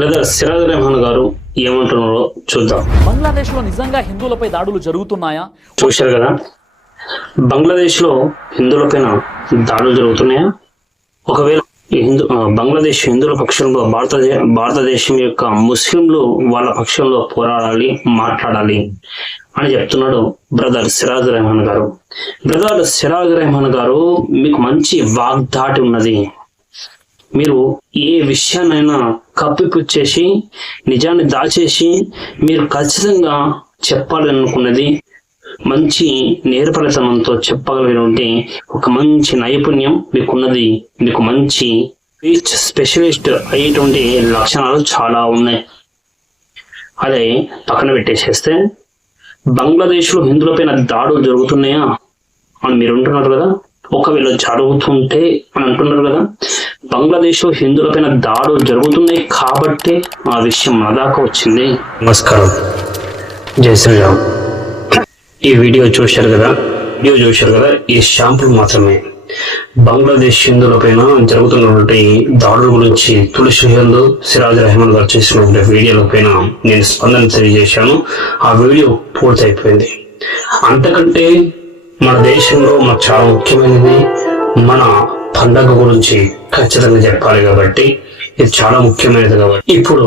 లేదా సిరాజ్ రెహమాన్ గారు ఏమంటున్నారో చూద్దాం. బంగ్లాదేశ్లో నిజంగా హిందువులపై దాడులు జరుగుతున్నాయా? చూశారు కదా? బంగ్లాదేశ్లో హిందువులపైన దాడులు జరుగుతున్నాయా? ఒకవేళ హిందూ బంగ్లాదేశ్ హిందువుల పక్షంలో భారతదేశ భారతదేశం యొక్క ముస్లింలు వాళ్ళ పక్షంలో పోరాడాలి మాట్లాడాలి అని చెప్తున్నాడు బ్రదర్ సిరాజ్ రెహమాన్ గారు. బ్రదర్ సిరాజ్ రెహమాన్ గారు మీకు మంచి వాగ్దాటి ఉన్నది. మీరు ఏ విషయాన్నైనా కప్పిపుచ్చేసి నిజాన్ని దాచేసి మీరు ఖచ్చితంగా చెప్పాలనుకున్నది మంచి నేర్పరితనంతో చెప్పగలిగినటువంటి ఒక మంచి నైపుణ్యం మీకున్నది మీకు మంచి స్పీచ్ స్పెషలిస్ట్ అయ్యేటువంటి లక్షణాలు చాలా ఉన్నాయి. అదే పక్కన పెట్టేసేస్తే బంగ్లాదేశ్లో హిందువులపైన దాడులు జరుగుతున్నాయా? అని మీరు ఉంటున్నారు కదా? ఒకవేళ జరుగుతుంటే అని అంటున్నారు కదా బంగ్లాదేశ్లో హిందువులపైన దాడులు జరుగుతున్నాయి కాబట్టి ఆ విషయం నా దాకా వచ్చింది. నమస్కారం. జై శ్రీరామ్. ఈ వీడియో చూశారు కదా వీడియో చూశారు కదా ఈ షాంపుల్ మాత్రమే. బంగ్లాదేశ్ హిందువులపైన జరుగుతున్నటువంటి దాడుల గురించి తులసి హిందూ సిరాజ్ రెహమాన్ గారు చేసినటువంటి వీడియోల పైన నేను స్పందన తెలియజేశాను. ఆ వీడియో పూర్తయిపోయింది. అంతకంటే మన దేశంలో మనకు చాలా ముఖ్యమైనది మన పండగ గురించి ఖచ్చితంగా చెప్పాలి కాబట్టి ఇది చాలా ముఖ్యమైనది కాబట్టి ఇప్పుడు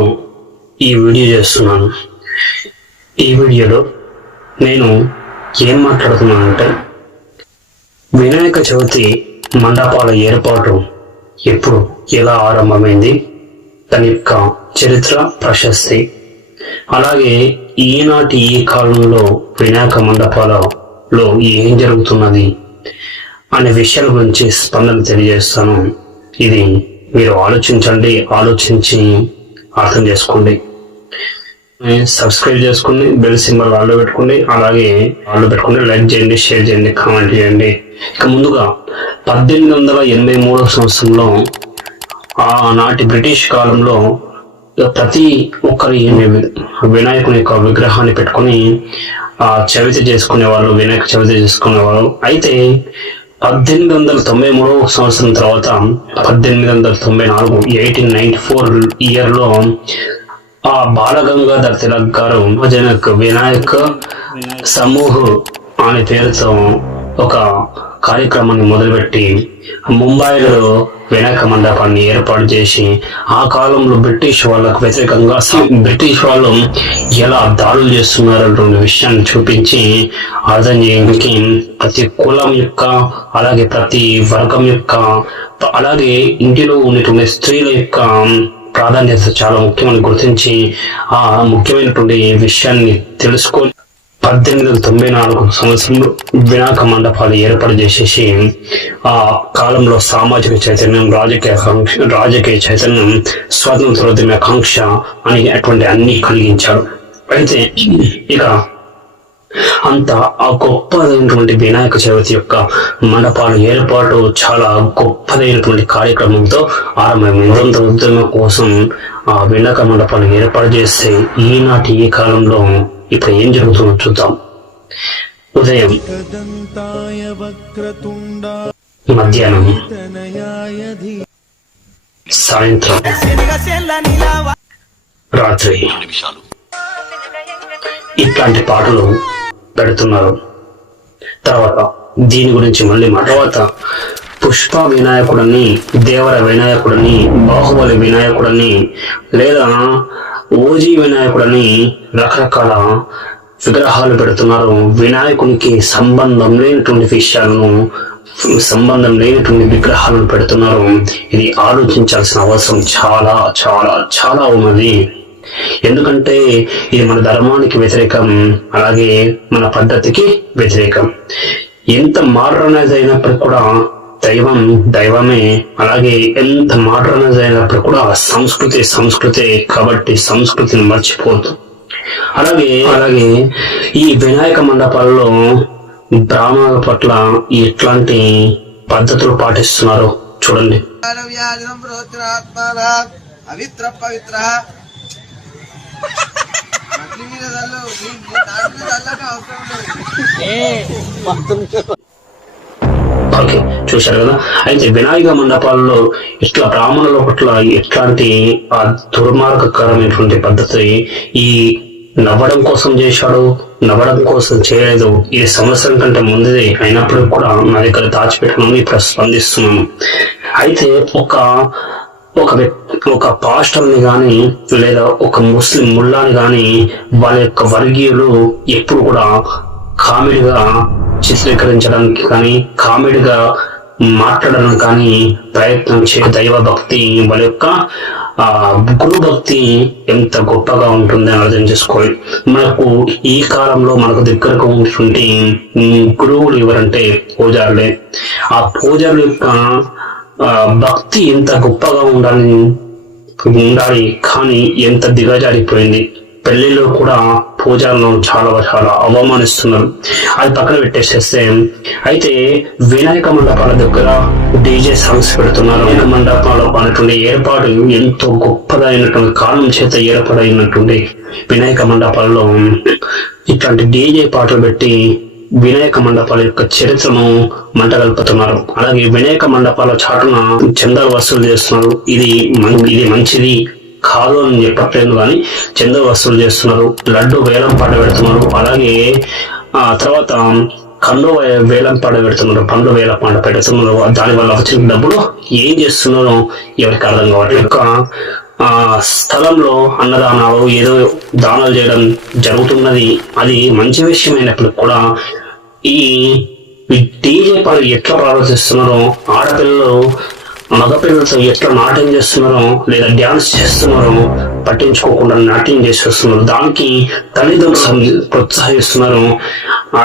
ఈ వీడియో చేస్తున్నాను. ఈ వీడియోలో నేను ఏం మాట్లాడుతున్నానంటే వినాయక చవితి మండపాల ఏర్పాటు ఎప్పుడు ఎలా ఆరంభమైంది? దాని యొక్క చరిత్ర ప్రశస్తి అలాగే ఈనాటి ఈ కాలంలో వినాయక మండపాల లో ఏం జరుగుతున్నది అనే విషయాల గురించి స్పందన తెలియజేస్తాను. ఇది మీరు ఆలోచించండి ఆలోచించి అర్థం చేసుకోండి. సబ్స్క్రైబ్ చేసుకోండి బెల్ సింబల్ ఆల్లో పెట్టుకోండి అలాగే ఆల్లో పెట్టుకోండి లైక్ చేయండి షేర్ చేయండి కామెంట్ చేయండి. ఇక ముందుగా పద్దెనిమిది వందల ఎనభై మూడవ సంవత్సరంలో ఆనాటి బ్రిటిష్ కాలంలో ప్రతి ఒక్కరి వినాయకుని యొక్క విగ్రహాన్ని పెట్టుకొని చవితి చేసుకునే వాళ్ళు వినాయక చవితి చేసుకునేవారు అయితే పద్దెనిమిది వందల తొంభై మూడవ సంవత్సరం తర్వాత పద్దెనిమిది వందల తొంభై నాలుగు ఎయిటీన్ నైన్టీ ఫోర్ ఇయర్లో ఆ బాలగంగాధర్ తిలక్ గారు జనక్ వినాయక్ సమూహ్ అనే పేరుతో ఒక కార్యక్రమాన్ని మొదలుపెట్టి ముంబైలో వినాయక మండపాన్ని ఏర్పాటు చేసి ఆ కాలంలో బ్రిటిష్ వాళ్ళకు వ్యతిరేకంగా బ్రిటిష్ వాళ్ళు ఎలా దాడులు చేస్తున్నారనే విషయాన్ని చూపించి అర్థం చేయడానికి ప్రతి కులం యొక్క అలాగే ప్రతి వర్గం యొక్క అలాగే ఇంటిలో ఉన్నటువంటి స్త్రీల యొక్క ప్రాధాన్యత చాలా ముఖ్యమని గుర్తించి ఆ ముఖ్యమైనటువంటి విషయాన్ని తెలుసుకొని పద్దెనిమిది వందల తొంభై నాలుగు సంవత్సరంలో వినాయక మండపాలు ఏర్పాటు చేసేసి ఆ కాలంలో సామాజిక చైతన్యం రాజకీయ రాజకీయ చైతన్యం స్వాతంత్రోద్యమ ఆకాంక్ష అని అటువంటి అన్ని కలిగించారు. అయితే ఇక అంత ఆ గొప్పదైనటువంటి వినాయక చవితి యొక్క మండపాల ఏర్పాటు చాలా గొప్పదైనటువంటి కార్యక్రమంతో ఆరంభమైంది ఎంతో ఉద్యమం కోసం ఆ వినాయక మండపాలు ఏర్పాటు చేస్తే ఈనాటి ఈ కాలంలో ఇక ఏం జరుగుతుందో చూద్దాం. ఉదయం మధ్యాహ్నం సాయంత్రం రాత్రి ఇట్లాంటి పాటలు పెడుతున్నారు. తర్వాత దీని గురించి మళ్ళీ మా తర్వాత పుష్ప వినాయకుడని దేవర వినాయకుడని బాహుబలి వినాయకుడని లేదా ఓజీ వినాయకుడని రకరకాల విగ్రహాలు పెడుతున్నారు. వినాయకునికి సంబంధం లేనటువంటి విషయాలను సంబంధం లేనటువంటి విగ్రహాలను పెడుతున్నారు. ఇది ఆలోచించాల్సిన అవసరం చాలా చాలా చాలా ఉన్నది. ఎందుకంటే ఇది మన ధర్మానికి వ్యతిరేకం అలాగే మన పద్ధతికి వ్యతిరేకం. ఎంత మోడర్నైజ్ అయినప్పటికీ కూడా దైవం దైవమే. అలాగే ఎంత మోడర్నైజ్ అయినప్పుడు కూడా సంస్కృతి సంస్కృతి కాబట్టి సంస్కృతిని మర్చిపోద్దు అలాగే అలాగే ఈ వినాయక మండపాల్లో బ్రాహ్మణుల పట్ల ఎట్లాంటి పద్ధతులు పాటిస్తున్నారో చూడండి. పవిత్ర. అవసరం లేదు. ఓకే చూశారు కదా? అయితే వినాయక మండపాల్లో ఇట్లా బ్రాహ్మణుల పట్ల ఎట్లాంటి ఆ దుర్మార్గకరమైనటువంటి పద్ధతి ఈ నవ్వడం కోసం చేశాడు నవ్వడం కోసం చేయలేదు. ఇది సంవత్సరం కంటే ముందుదే అయినప్పటికి కూడా నా దగ్గర దాచిపెట్టడం ఇప్పుడు స్పందిస్తున్నాను. అయితే ఒక ఒక ఒక పాస్టర్ని కానీ లేదా ఒక ముస్లిం ముల్లాని కానీ వాళ్ళ యొక్క వర్గీయులు ఎప్పుడు కూడా కామెడీగా చిత్రీకరించడానికి కానీ కామెడీగా మాట్లాడడానికి కానీ ప్రయత్నం చే దైవ భక్తి వాళ్ళ యొక్క ఆ గురు భక్తి ఎంత గొప్పగా ఉంటుందని అర్థం చేసుకోవాలి. మనకు ఈ కాలంలో మనకు దగ్గరకు ఉంటుంటే గురువులు ఎవరంటే పూజారులే. ఆ పూజారుల యొక్క ఆ భక్తి ఎంత గొప్పగా ఉండాలని ఉండాలి కానీ ఎంత దిగజారిపోయింది. పెళ్ళిలో కూడా పూజలను చాలా చాలా అవమానిస్తున్నారు. అది పక్కన పెట్టేసేస్తే అయితే వినాయక మండపాల దగ్గర డీజే సాంగ్స్ పెడుతున్నారు. వినాయక మండపాల అనేటువంటి ఏర్పాటు ఎంతో గొప్పదైనటువంటి కాలం చేత ఏర్పాటైనటువంటి వినాయక మండపాలలో ఇట్లాంటి డీజే పాటలు పెట్టి వినాయక మండపాల యొక్క చరిత్రను మంటగలుపుతున్నారు. అలాగే వినాయక మండపాల చాటున చందాలు వసూలు చేస్తున్నారు. ఇది ఇది మంచిది. కాదు అని చెప్పట్లేదు కానీ చందాలు వసూలు చేస్తున్నారు. లడ్డు వేలం పాట పెడుతున్నారు. అలాగే ఆ తర్వాత కళ్ళు వేలం పాట పెడుతున్నారు. పండ్లు వేలం పాట పెడుతున్నారు. దాని వల్ల వచ్చిన డబ్బులు ఏం చేస్తున్నారో ఎవరికి అర్థం కావట్లేదు. యొక్క ఆ స్థలంలో అన్నదానాలు ఏదో దానాలు చేయడం జరుగుతున్నది. అది మంచి విషయమైనప్పుడు కూడా ఈ డీజే పాలు ఎట్లా ప్రారంభిస్తున్నారో ఆడపిల్లలు మగపిల్లలతో ఎట్లా నాట్యం చేస్తున్నారో లేదా డ్యాన్స్ చేస్తున్నారో పట్టించుకోకుండా నాట్యం చేసి వస్తున్నారు. దానికి తల్లిదండ్రులు ప్రోత్సహిస్తున్నారు.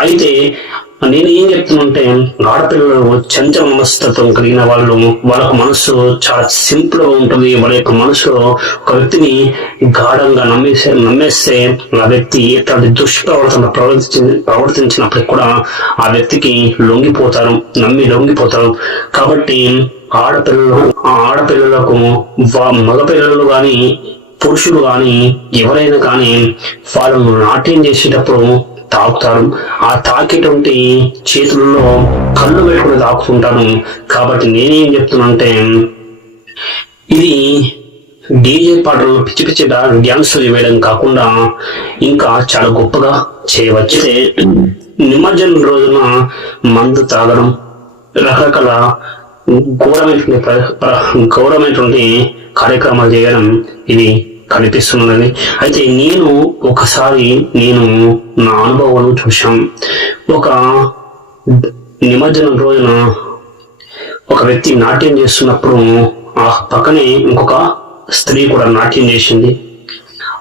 అయితే నేను ఏం చెప్తున్నంటే ఆడపిల్లలు చంచల మనస్తత్వం కలిగిన వాళ్ళు వాళ్ళ మనసు చాలా సింపుల్గా ఉంటుంది. వాళ్ళ యొక్క మనసులో ఒక వ్యక్తిని గాఢంగా నమ్మేసే నమ్మేస్తే ఆ వ్యక్తి ఎట్లాంటి దుష్ప్రవర్తన ప్రవర్తించి ప్రవర్తించినప్పటికి కూడా ఆ వ్యక్తికి లొంగిపోతారు నమ్మి లొంగిపోతారు. కాబట్టి ఆడపిల్లలు ఆ ఆడపిల్లలకు మగపిల్లలు గాని పురుషులు గాని ఎవరైనా కానీ వాళ్ళను నాట్యం చేసేటప్పుడు తాకుతారు. ఆ తాకేటువంటి చేతుల్లో కళ్ళు పెట్టుకుని తాకుతుంటాను. కాబట్టి నేనేం చెప్తున్నానంటే ఇది డీజే పాటలు పిచ్చి పిచ్చి డ్యాన్సులు వేయడం కాకుండా ఇంకా చాలా గొప్పగా చేయవచ్చు. నిమజ్జనం రోజున మందు తాగడం రకరకాల ఘోరమైనటువంటి గవర్నమెంట్ ప్ర- ఘోరమైనటువంటి కార్యక్రమాలు చేయడం ఇది కనిపిస్తున్నది. అయితే నేను ఒకసారి నేను నా అనుభవాలను చూశాను ఒక నిమజ్జనం రోజున ఒక వ్యక్తి నాట్యం చేస్తున్నప్పుడు ఆ పక్కనే ఇంకొక స్త్రీ కూడా నాట్యం చేసింది.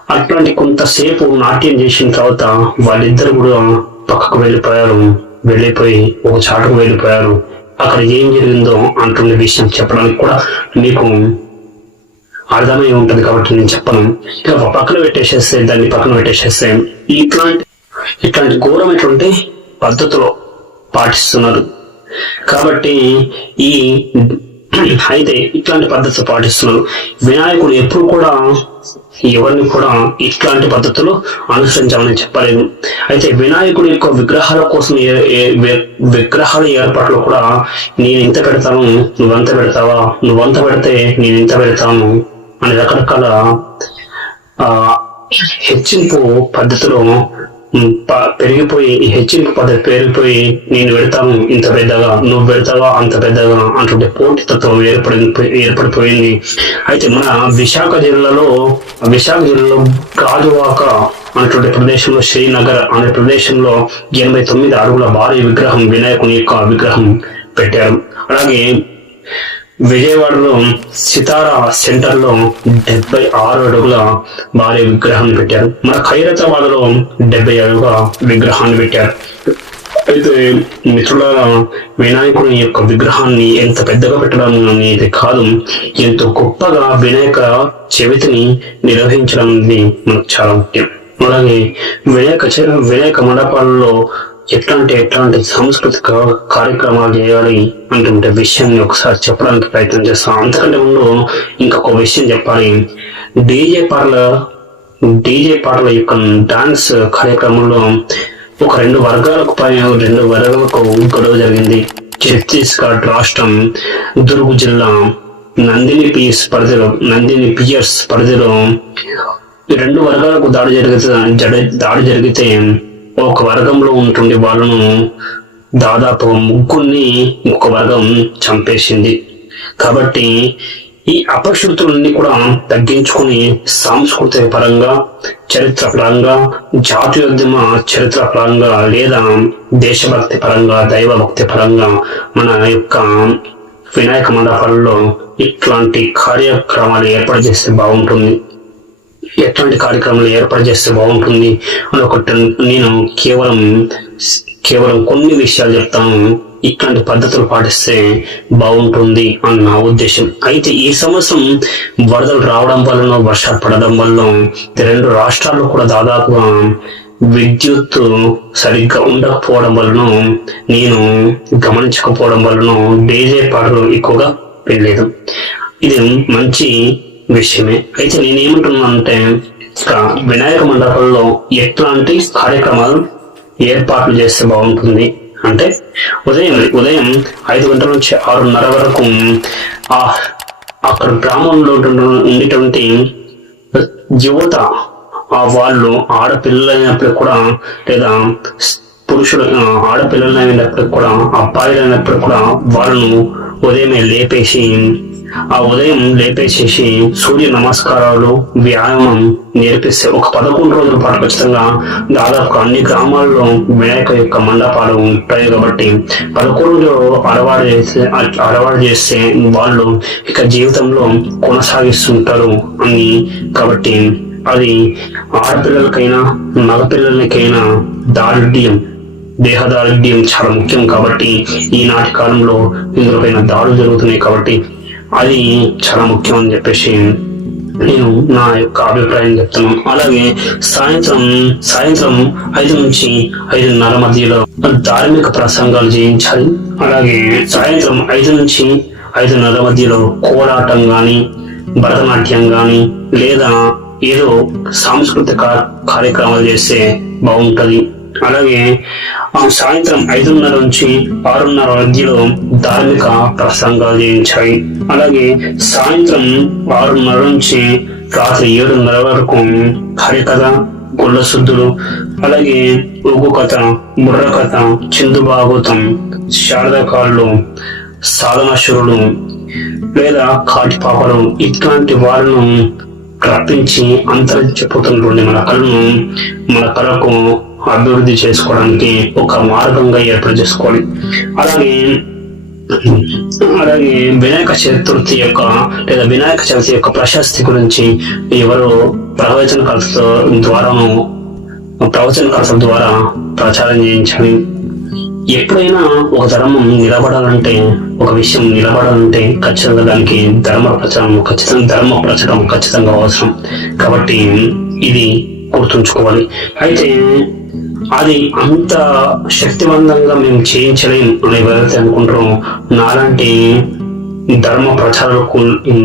అట్లాంటి కొంతసేపు నాట్యం చేసిన తర్వాత వాళ్ళిద్దరు కూడా పక్కకు వెళ్ళిపోయారు. వెళ్ళిపోయి ఒక చాటుకు వెళ్ళిపోయారు. అక్కడ ఏం జరిగిందో అంటున్న విషయం చెప్పడానికి కూడా మీకు అర్థమై ఉంటుంది కాబట్టి నేను చెప్పను. ఇక పక్కన పెట్టేసేస్తే దాన్ని పక్కన పెట్టేసేస్తే ఇట్లాంటి ఇట్లాంటి ఘోరమైనటువంటి పద్ధతిలో పాటిస్తున్నారు. కాబట్టి ఈ అయితే ఇట్లాంటి పద్ధతి పాటిస్తున్నాను వినాయకుడు ఎప్పుడు కూడా ఎవరిని కూడా ఇట్లాంటి పద్ధతులు అనుసరించాలని చెప్పలేదు. అయితే వినాయకుడి యొక్క విగ్రహాల కోసం ఏ- విగ్రహాల ఏర్పాట్లు కూడా నేను ఇంత పెడతాను నువ్వంత పెడతావా నువ్వంత పెడితే నేను ఇంత పెడతాను అని రకరకాల ఆ హెచ్చింపు పద్ధతిలో పెరిగిపోయి ఈ హెచ్చింపు పద్ధతి పెరిగిపోయి నేను పెడతాను ఇంత పెద్దగా నువ్వు పెడతావా అంత పెద్దగా అంటుంటే పోటీతత్వం ఏర్పడి ఏర్పడిపోయింది. అయితే మన విశాఖ జిల్లాలో విశాఖ జిల్లాలో గాజువాక అనేటువంటి ప్రదేశంలో శ్రీనగర్ అనే ప్రదేశంలో ఎనభై తొమ్మిది అడుగుల భారీ విగ్రహం వినాయకుని యొక్క విగ్రహం పెట్టారు. అలాగే విజయవాడలో సితారా సెంటర్లో డెబ్బై ఆరు అడుగుల భారీ విగ్రహాన్ని పెట్టారు. మన ఖైరతాబాద్లో డెబ్బై అడుగుల విగ్రహాన్ని పెట్టారు. అయితే మిత్రుల వినాయకుని యొక్క విగ్రహాన్ని ఎంత పెద్దగా పెట్టడం అనేది కాదు ఎంతో గొప్పగా వినాయక చవితిని నిర్వహించడం అనేది మనకు చాలా ముఖ్యం. అలాగే వినాయక వినాయక మండపాలలో ఎట్లాంటి ఎట్లాంటి సాంస్కృతిక కార్యక్రమాలు చేయాలి అంటుంటే విషయాన్ని ఒకసారి చెప్పడానికి ప్రయత్నం చేస్తాం. అంతకంటే ముందు ఇంకొక విషయం చెప్పాలి. డీజే పాటల డీజే పాటల యొక్క డాన్స్ కార్యక్రమంలో ఒక రెండు వర్గాలకు పైన రెండు వర్గాలకు గొడవ జరిగింది. ఛత్తీస్గఢ్ రాష్ట్రం దుర్గ్ జిల్లా నందిని పిఎస్ పరిధిలో నందిని పియర్స్ పరిధిలో ఈ రెండు వర్గాలకు దాడి జరిగితే జడ- దాడి జరిగితే ఒక వర్గంలో ఉంటుండే వాళ్ళను దాదాపు ముగ్గురిని ఒక వర్గం చంపేసింది. కాబట్టి ఈ అపశృతులన్నీ కూడా తగ్గించుకుని సాంస్కృతిక పరంగా చరిత్ర పరంగా జాతీయోద్యమ చరిత్ర పరంగా లేదా దేశభక్తి పరంగా దైవభక్తి పరంగా మన యొక్క వినాయక మండపాలలో ఇట్లాంటి కార్యక్రమాలు ఏర్పాటు చేస్తే బాగుంటుంది. ఎట్లాంటి కార్యక్రమాలు ఏర్పాటు చేస్తే బాగుంటుంది అని ఒకటి నేను కేవలం కేవలం కొన్ని విషయాలు చెప్తాను. ఇట్లాంటి పద్ధతులు పాటిస్తే బాగుంటుంది అని నా ఉద్దేశం. అయితే ఈ సంవత్సరం వరదలు రావడం వలన వర్షాలు పడడం వల్ల రెండు రాష్ట్రాల్లో కూడా దాదాపుగా విద్యుత్ సరిగ్గా ఉండకపోవడం వలన నేను గమనించకపోవడం వలన డీజే పాటలు ఎక్కువగా వెళ్ళలేదు ఇది మంచి విషయమే. అయితే నేనేమంటున్నానంటే ఇక వినాయక మండపంలో ఎట్లాంటి కార్యక్రమాలు ఏర్పాట్లు చేస్తే బాగుంటుంది? అంటే ఉదయం ఉదయం ఐదు గంటల నుంచి ఆరున్నర వరకు ఆ అక్కడ గ్రామంలో ఉండేటువంటి యువత ఆ వాళ్ళు ఆడపిల్లలైనప్పుడు కూడా లేదా పురుషుడు ఆ, ఆడపిల్లలైనప్పుడు కూడా అబ్బాయిలైనప్పుడు కూడా వాళ్ళను ఉదయమే లేపేసి ఆ ఉదయం లేపేసేసి సూర్య నమస్కారాలు వ్యాయామం నేర్పిస్తే ఒక పదకొండు రోజుల పాటు ఖచ్చితంగా దాదాపు అన్ని గ్రామాల్లో వినాయక యొక్క మండపాలు ఉంటాయి కాబట్టి పదకొండు అలవాటు చేస్తే అలవాటు చేస్తే వాళ్ళు ఇక జీవితంలో కొనసాగిస్తుంటారు అని కాబట్టి అది ఆడపిల్లలకైనా మగపిల్లలకైనా దారుఢ్యం దేహదారుఢ్యం చాలా ముఖ్యం కాబట్టి ఈనాటి కాలంలో ఇందులోపైన దాడులు జరుగుతున్నాయి కాబట్టి అది చాలా ముఖ్యం అని చెప్పేసి నేను నా యొక్క అభిప్రాయం చెప్తున్నాను. అలాగే సాయంత్రం సాయంత్రం ఐదు నుంచి ఐదున్నర మధ్యలో ధార్మిక ప్రసంగాలు చేయించాలి. అలాగే సాయంత్రం ఐదు నుంచి ఐదున్నర మధ్యలో కోలాటం కానీ భరతనాట్యం కానీ లేదా ఏదో సాంస్కృతిక కార్యక్రమాలు చేస్తే బాగుంటుంది. అలాగే ఆ సాయంత్రం ఐదున్నర నుంచి ఆరున్నర మధ్యలో ధార్మిక ప్రసంగాలు చేయించాయి. అలాగే సాయంత్రం ఆరున్నర నుంచి రాత్రి ఏడున్నర వరకు హరికథ గుళ్ళశుద్ధులు అలాగే ఉగు కథ బుర్ర కథ చిందు భాగవతం శారదకాళ్ళు సాధనశురులు లేదా కాటిపాపలు ఇట్లాంటి వారిను రప్పించి అంతరించిపోతున్నటువంటి మన కళను మన కళకు అభివృద్ధి చేసుకోవడానికి ఒక మార్గంగా ఏర్పాటు చేసుకోవాలి. అలాగే అలాగే వినాయక చతుర్థి యొక్క లేదా వినాయక చవితి యొక్క ప్రశస్తి గురించి ఎవరు ప్రవచనకర్తల ద్వారాను ప్రవచనకర్తల ద్వారా ప్రచారం చేయించాలి. ఎప్పుడైనా ఒక ధర్మం నిలబడాలంటే ఒక విషయం నిలబడాలంటే ఖచ్చితంగా దానికి ధర్మ ప్రచారం ఖచ్చితంగా ధర్మ ప్రచారం ఖచ్చితంగా అవసరం. కాబట్టి ఇది గుర్తుంచుకోవాలి. అయితే అది అంత శక్తివంతంగా మేము చేయించలేం ఎవరైతే అనుకుంటారో నాలాంటి ధర్మ ప్రచారకు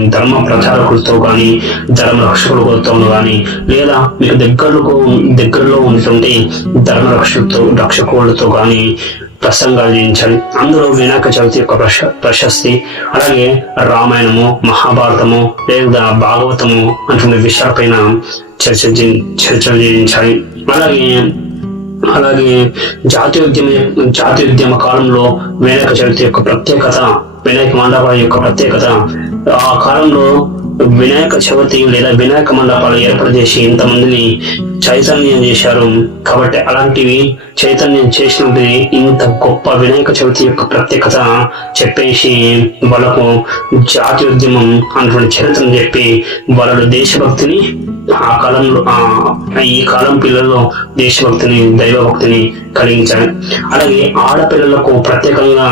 ధర్మ ప్రచారకులతో కానీ ధర్మ రక్షకులతో కానీ లేదా మీకు దగ్గరలో దగ్గరలో ఉంటుంటే ధర్మ రక్షకులతో రక్షకులతో కానీ ప్రసంగాలు చేయించాలి. అందులో వినాయక చవితి యొక్క ప్రశ ప్రశస్తి అలాగే రామాయణము మహాభారతము లేదా భాగవతము అటువంటి విషయాలపైన చర్చ చర్చలు చేయించాలి. అలాగే అలాగే జాతీయోద్యమ జాతీయోద్యమ కాలంలో వినాయక చవితి యొక్క ప్రత్యేకత వినాయక మండపాల యొక్క ప్రత్యేకత ఆ కాలంలో వినాయక చవితి లేదా వినాయక మండపాలు ఏర్పాటు చేసి ఇంతమందిని చైతన్యం చేశారు. కాబట్టి అలాంటివి చైతన్యం చేసినప్పుడు ఇంత గొప్ప వినాయక చవితి యొక్క ప్రత్యేకత చెప్పేసి వాళ్ళకు జాతీయోద్యమం అన్నటువంటి చరిత్రను చెప్పి వాళ్ళ దేశభక్తిని ఆ కాలంలో ఈ కాలం పిల్లల్లో దేశభక్తిని దైవభక్తిని కలిగించాలి అలాగే ఆడపిల్లలకు ప్రత్యేకంగా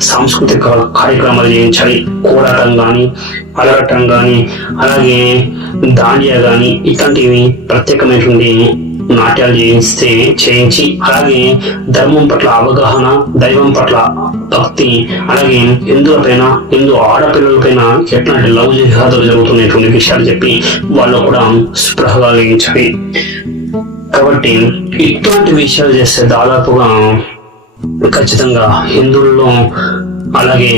సాంస్కృతిక కార్యక్రమాలు చేయించాలి. కోలాటం కానీ అలగటం కానీ అలాగే దాండియా కానీ ఇట్లాంటివి ప్రత్యేక ప్రత్యేకమైనటువంటి నాట్యాలు చేయిస్తే చేయించి అలాగే ధర్మం పట్ల అవగాహన దైవం పట్ల భక్తి అలాగే హిందువుల పైన హిందూ ఆడపిల్లల పైన ఎట్లాంటి లవ్ జిహాదులు జరుగుతున్నటువంటి విషయాలు చెప్పి వాళ్ళు కూడా స్పృహ కలిగించాలి కాబట్టి ఇట్లాంటి విషయాలు చేస్తే దాదాపుగా ఖచ్చితంగా హిందువుల్లో అలాగే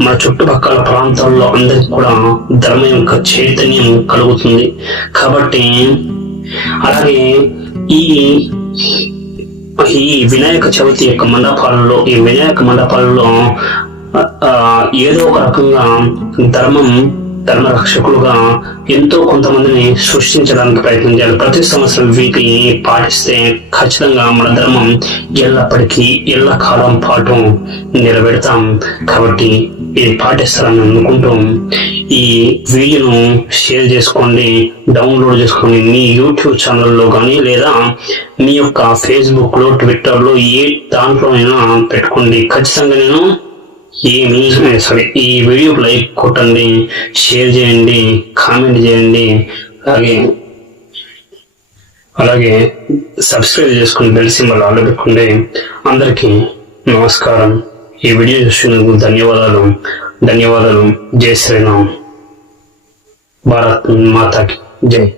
మన చుట్టుపక్కల ప్రాంతాల్లో అందరికి కూడా ధర్మం యొక్క చైతన్యం కలుగుతుంది. కాబట్టి అలాగే ఈ ఈ వినాయక చవితి యొక్క మండపాలలో ఈ వినాయక మండపాలలో ఏదో ఒక రకంగా ధర్మం ధర్మ రక్షకులుగా ఎంతో కొంతమందిని సృష్టించడానికి ప్రయత్నించారు ప్రతి సంవత్సరం వీటిని పాటిస్తే ఖచ్చితంగా మన ధర్మం ఎల్లప్పటికీ ఎల్ల కాలం పాటు నిలబెడతాం కాబట్టి ఇది పాటిస్తారని అనుకుంటూ ఈ వీడియోను షేర్ చేసుకోండి డౌన్లోడ్ చేసుకోండి మీ యూట్యూబ్ ఛానల్లో కానీ లేదా మీ యొక్క ఫేస్బుక్లో ట్విట్టర్లో ఏ దాంట్లో అయినా పెట్టుకోండి. ఖచ్చితంగా నేను ఏమి సారీ ఈ వీడియో లైక్ కొట్టండి షేర్ చేయండి కామెంట్ చేయండి. అలాగే అలాగే సబ్స్క్రైబ్ చేసుకుని బెల్ సింబల్ ఆర్డర్ పెట్టుకోండి. అందరికీ నమస్కారం. ఈ వీడియో చూసినందుకు ధన్యవాదాలు. ధన్యవాదాలు. జై శ్రీరామ్. భారత్ మాతాకి. జై.